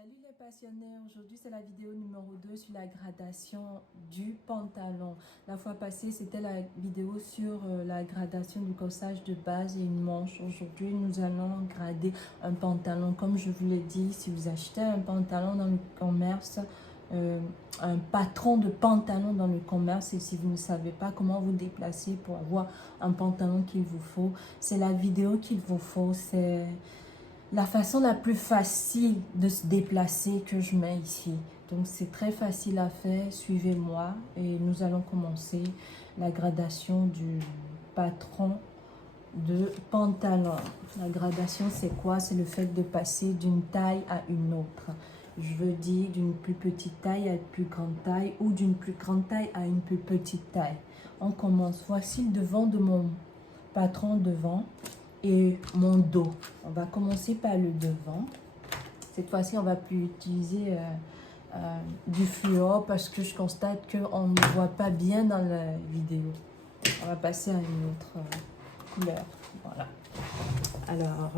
Salut les passionnés, aujourd'hui c'est la vidéo numéro 2 sur la gradation du pantalon. La fois passée c'était la vidéo sur la gradation du corsage de base et une manche. Aujourd'hui nous allons grader un pantalon. Comme je vous l'ai dit, si vous achetez un pantalon dans le commerce, un patron de pantalon dans le commerce, et si vous ne savez pas comment vous déplacer pour avoir un pantalon qu'il vous faut, c'est la vidéo qu'il vous faut. C'est la façon la plus facile de se déplacer que je mets ici. Donc c'est très facile à faire, suivez-moi et nous allons commencer la gradation du patron de pantalon. La gradation c'est quoi? C'est le fait de passer d'une taille à une autre. Je veux dire d'une plus petite taille à une plus grande taille ou d'une plus grande taille à une plus petite taille. On commence. Voici le devant de mon patron devant et mon dos. On va commencer par le devant. Cette fois-ci, on va plus utiliser du fluor parce que je constate qu'on ne voit pas bien dans la vidéo. On va passer à une autre couleur. Voilà. Alors,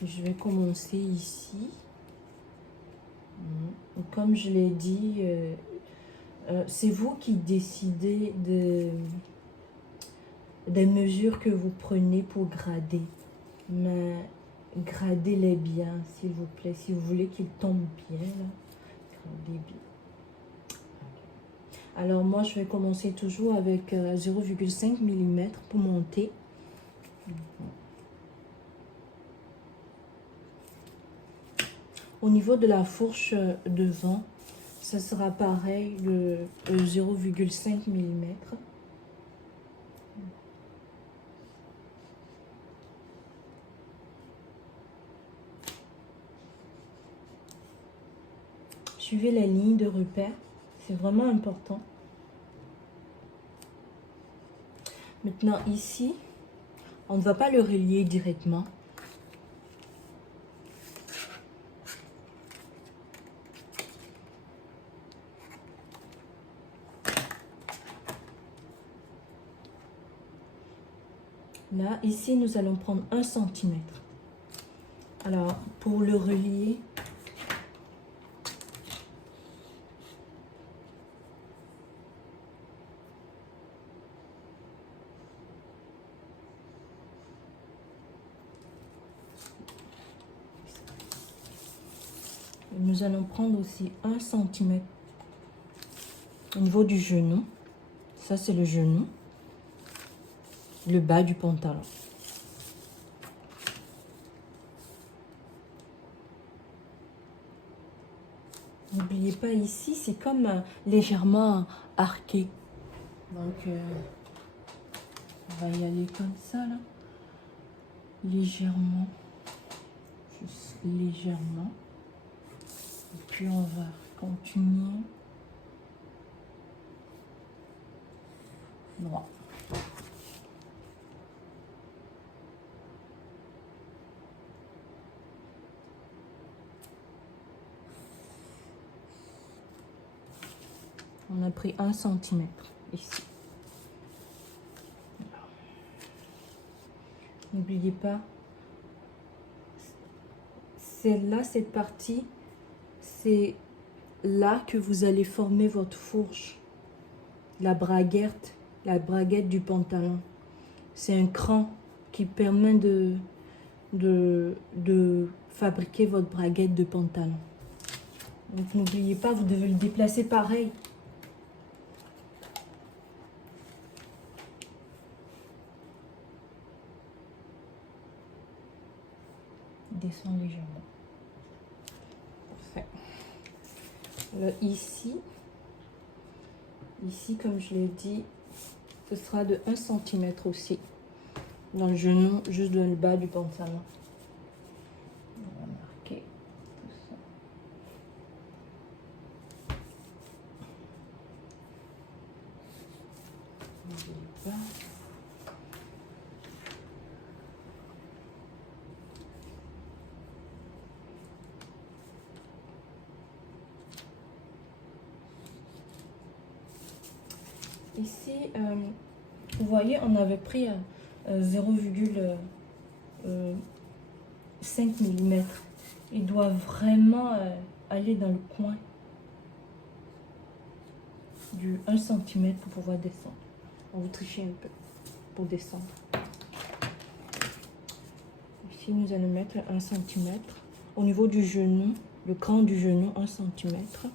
je vais commencer ici. Comme je l'ai dit, c'est vous qui décidez des mesures que vous prenez pour grader. Mais gradez-les bien, s'il vous plaît. Si vous voulez qu'ils tombent bien, là, gradez bien. Alors, moi, je vais commencer toujours avec 0,5 mm pour monter. Au niveau de la fourche devant, ça sera pareil, le 0,5 mm. Suivez les lignes de repère, c'est vraiment important. Maintenant ici, on ne va pas le relier directement. Là, ici, nous allons prendre 1 cm. Alors, pour le relier, nous allons prendre aussi 1 cm au niveau du genou. Ça, c'est le genou. Le bas du pantalon. N'oubliez pas, ici, c'est comme légèrement arqué. Donc, on va y aller comme ça, là. Légèrement. Juste légèrement. Et puis, on va continuer. Droit. On a pris 1 cm ici. N'oubliez pas, c'est là, cette partie, c'est là que vous allez former votre fourche. La braguette du pantalon. C'est un cran qui permet de fabriquer votre braguette de pantalon. Donc n'oubliez pas, vous devez le déplacer pareil. Descend légèrement. Parfait. Alors ici, comme je l'ai dit, ce sera de 1 cm aussi. Dans le genou, juste dans le bas du pantalon. On va marquer tout ça. N'oubliez pas. Ici, vous voyez, on avait pris 0,5 5 millimètres. Il doit vraiment aller dans le coin du 1 centimètre pour pouvoir descendre. On va tricher un peu pour descendre. Ici, nous allons mettre 1 centimètre. Au niveau du genou, le cran du genou, 1 centimètre.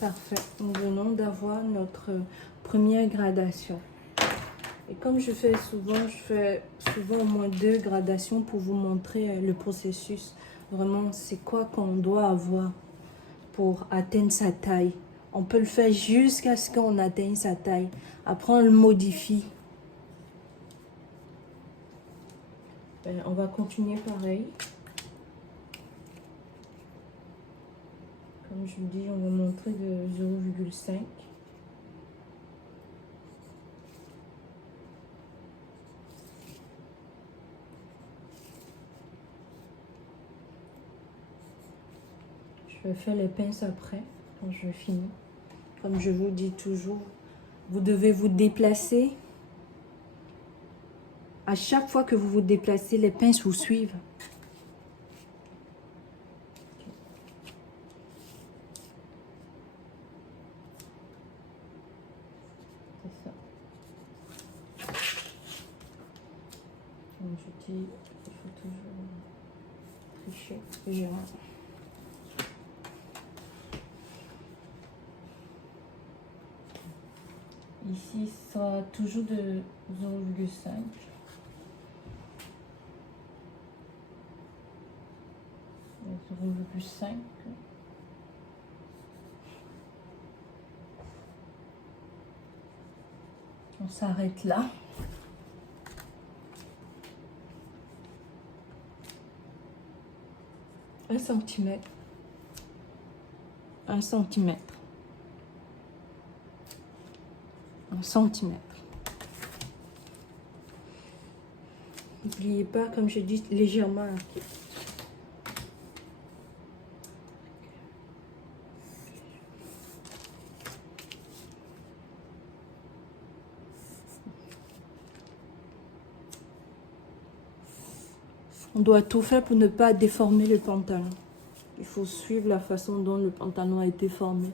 Parfait. Nous venons d'avoir notre première gradation. Et comme je fais souvent au moins 2 gradations pour vous montrer le processus. Vraiment, c'est quoi qu'on doit avoir pour atteindre sa taille. On peut le faire jusqu'à ce qu'on atteigne sa taille. Après, on le modifie. On va continuer pareil. Comme je vous dis, on va montrer de 0,5. Je vais faire les pinces après, quand je finis. Comme je vous dis toujours, vous devez vous déplacer. À chaque fois que vous vous déplacez, les pinces vous suivent. Comme je dis, il faut toujours tricher. Ici, ça sera toujours de 0,5. On s'arrête là. Un centimètre. 1 centimètre. 1 centimètre. N'oubliez pas, comme je dis, légèrement arqué. On doit tout faire pour ne pas déformer le pantalon. Il faut suivre la façon dont le pantalon a été formé.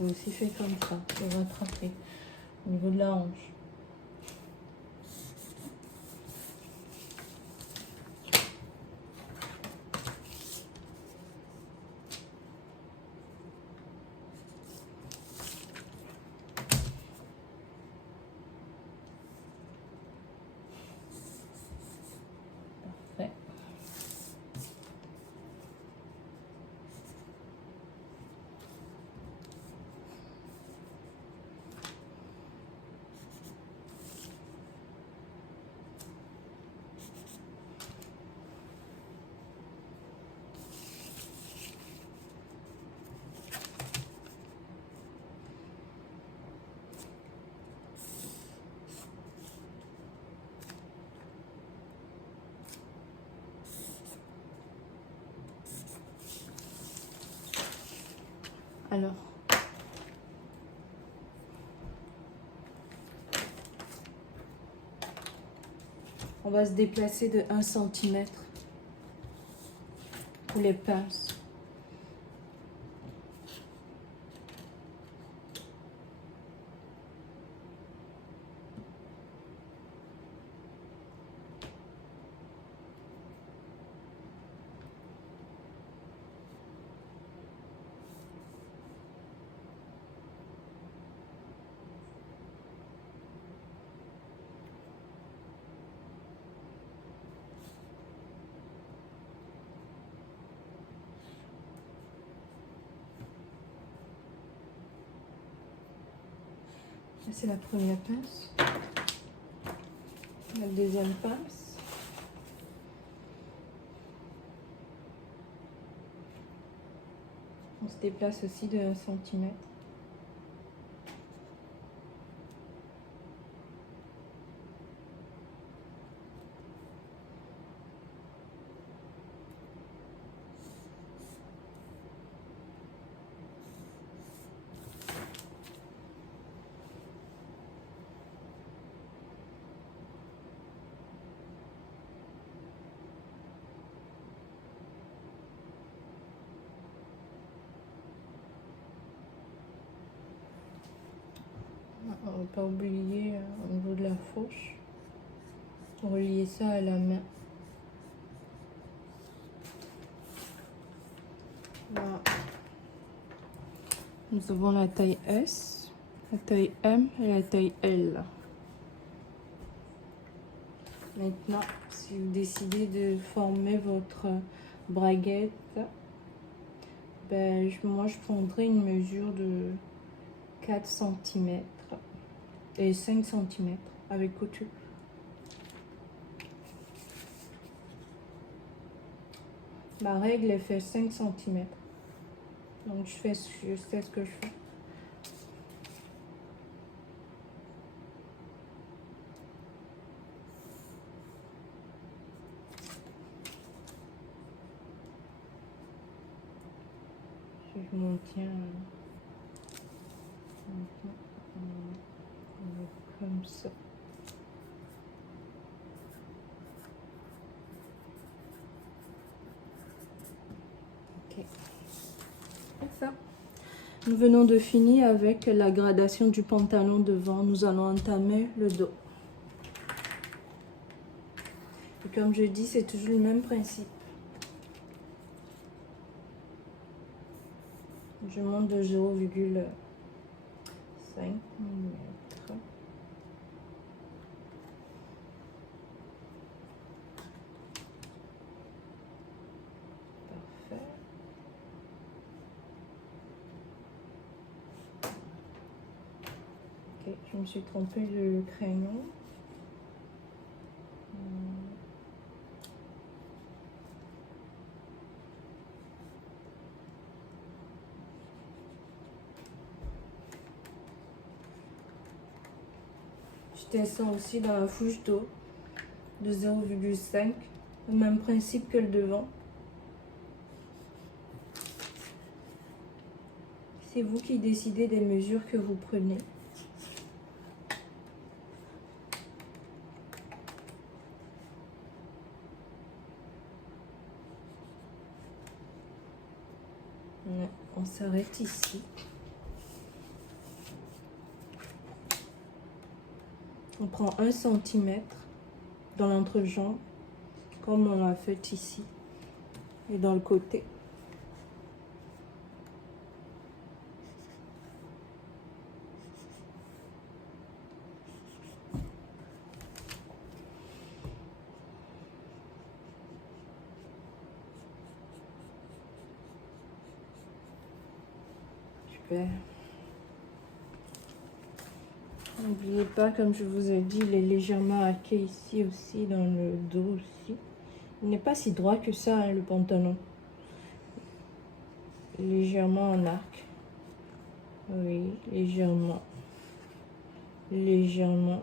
On peut aussi faire comme ça, pour rattraper au niveau de la hanche. Parfait. Alors, on va se déplacer de 1 centimètre pour les pinces. C'est la première pince. La deuxième pince. On se déplace aussi de 1 cm. On ne va pas oublier au niveau de la fourche, relier ça à la main. Voilà. Nous avons la taille S, la taille M et la taille L. Maintenant, si vous décidez de former votre braguette, ben, moi je prendrai une mesure de 4 cm et 5 cm avec couture. Ma règle elle fait 5 cm. Donc je sais ce que je fais. Je m'en tiens comme ça. Ok. Ça. Nous venons de finir avec la gradation du pantalon devant. Nous allons entamer le dos. Et comme je dis, c'est toujours le même principe. Je monte de 0,5 mm. Parfait. Ok, je me suis trompée le crayon. Je descends aussi dans la fourche d'eau de 0,5, le même principe que le devant. C'est vous qui décidez des mesures que vous prenez. On s'arrête ici. On prend 1 cm dans l'entrejambe, comme on l'a fait ici, et dans le côté. Super. N'oubliez pas, comme je vous ai dit, il est légèrement arqué ici aussi, dans le dos aussi. Il n'est pas si droit que ça, hein, le pantalon. Légèrement en arc. Oui, légèrement. Légèrement.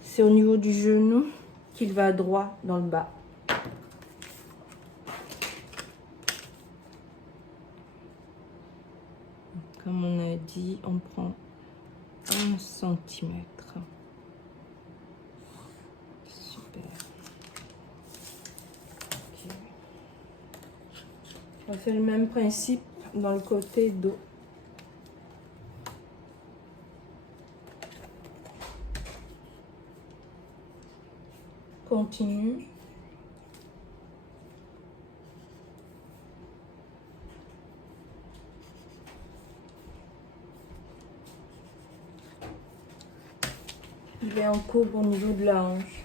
C'est au niveau du genou qu'il va droit dans le bas. Comme on a dit, on prend 1 cm. Super. Okay. On fait le même principe dans le côté dos. Continue. Il est en courbe au niveau de la hanche.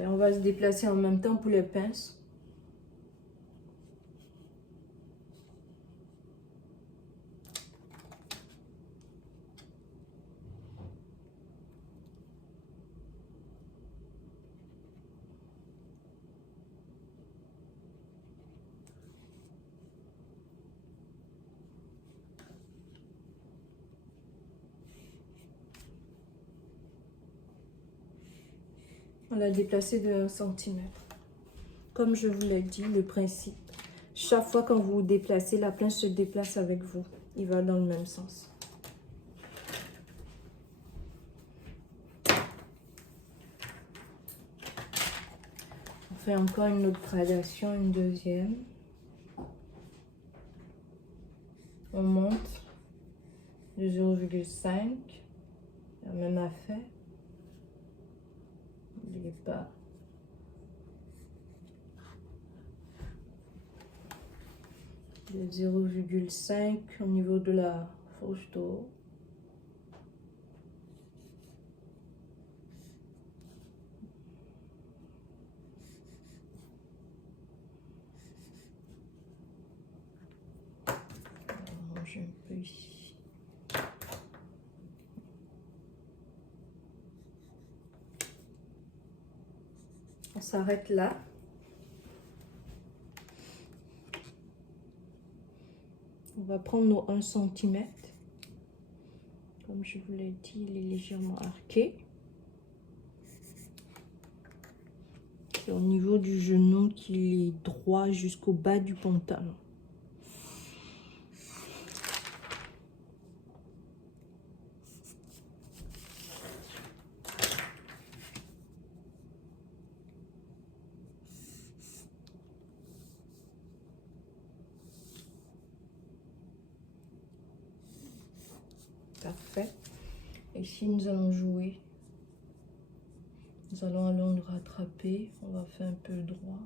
Ben, on va se déplacer en même temps pour les pinces. On l'a déplacé de 1 cm. Comme je vous l'ai dit, le principe, chaque fois quand vous vous déplacez, la pince se déplace avec vous. Il va dans le même sens. On fait encore une autre gradation, une deuxième. On monte de 0,5. La même affaire. N'oubliez pas. De 0,5 au niveau de la fourche d'eau. On range un peu ici. On s'arrête là. On va prendre nos 1 cm. Comme je vous l'ai dit, il est légèrement arqué. C'est au niveau du genou qu'il est droit jusqu'au bas du pantalon. Parfait. Ici, nous allons jouer. Nous allons aller nous rattraper. On va faire un peu droit.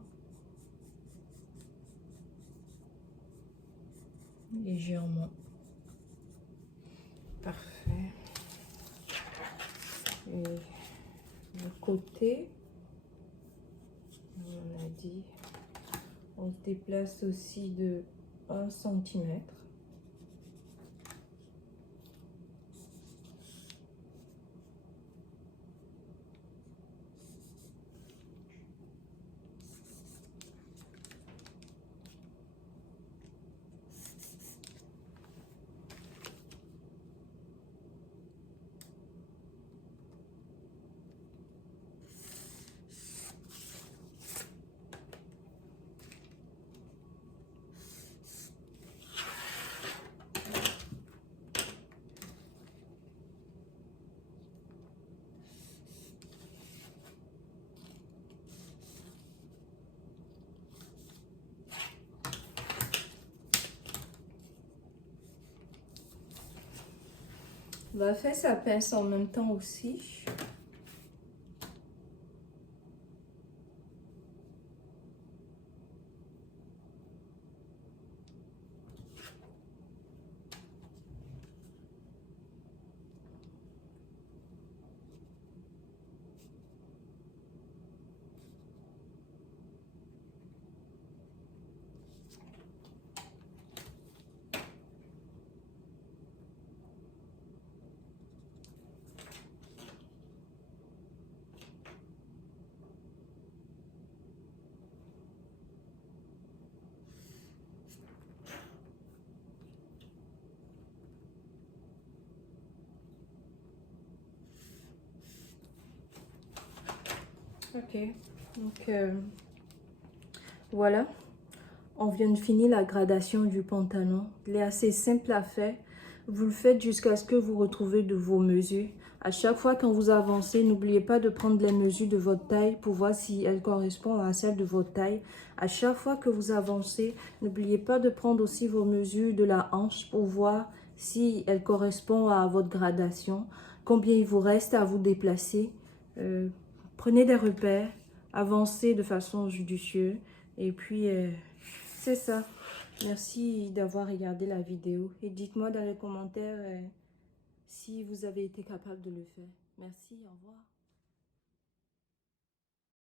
Légèrement. Parfait. Et le côté, on a dit, on se déplace aussi de 1 cm. On va faire sa pince en même temps aussi. Ok, donc voilà, on vient de finir la gradation du pantalon. Il est assez simple à faire. Vous le faites jusqu'à ce que vous retrouvez de vos mesures. À chaque fois quand vous avancez, n'oubliez pas de prendre les mesures de votre taille pour voir si elles correspondent à celles de votre taille. À chaque fois que vous avancez, n'oubliez pas de prendre aussi vos mesures de la hanche pour voir si elles correspondent à votre gradation. Combien il vous reste à vous déplacer. Prenez des repères, avancez de façon judicieuse. Et puis, c'est ça. Merci d'avoir regardé la vidéo. Et dites-moi dans les commentaires si vous avez été capable de le faire. Merci, au revoir.